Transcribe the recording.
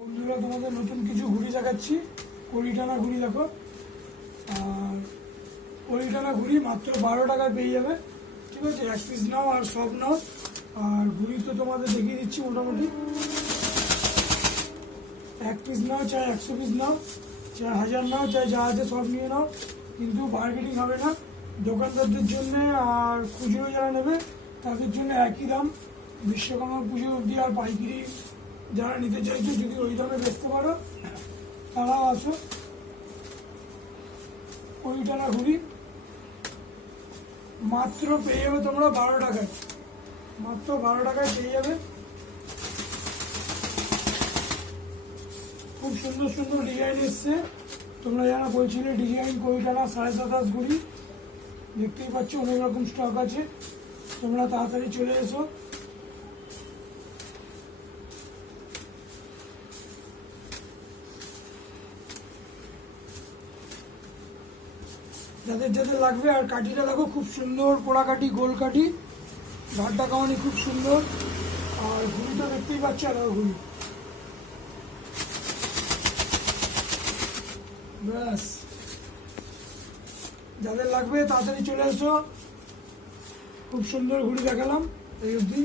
বন্ধুরা তোমাদের নতুন কিছু ঘুড়ি দেখাচ্ছি। কড়ি টানা ঘুড়ি দেখো, আর কড়ি টানা ঘুড়ি মাত্র 12 টাকায় পেয়ে যাবে। ঠিক আছে, এক পিস নাও আর সব নাও। আর ঘুড়ি তো তোমাদের দেখিয়ে দিচ্ছি মোটামুটি। এক পিস নাও, চাই 100 পিস নাও, চাই 1000 নাও, চাই যা আছে সব নিয়ে নাও, কিন্তু বার্গেনিং হবে না। দোকানদারদের জন্য আর খুচরো যারা নেবে তাদের জন্য একই দাম। বিশ্বকর্মা পুজো অবধি আর পাইকারি যারা নিতে চাইছো, যদি ওই দামে বেচতে পারো তারাও আসো। ওই টানা ঘুড়ি মাত্র পেয়ে যাবে তোমরা 12 টাকায়, মাত্র 12 টাকায় পেয়ে যাবে। খুব সুন্দর সুন্দর ডিজাইন এসছে। তোমরা যারা বলছিলে ডিজাইন কড়ি টানা 27.5 ঘুড়ি, দেখতেই পাচ্ছ অনেক রকম স্টক আছে। তোমরা তাড়াতাড়ি চলে এসো। যাদের যাদের লাগবে। আর কাঠিটা দেখো খুব সুন্দর, পোড়া কাঠি, গোল কাঠি, ঘাটটা কামানি খুব সুন্দর। আর ঘুড়িটা দেখতেই পাচ্ছ, আর ঘুড়ি ব্যাস। যাদের লাগবে তাড়াতাড়ি চলে এসো। খুব সুন্দর ঘুড়ি দেখালাম এই অবধি।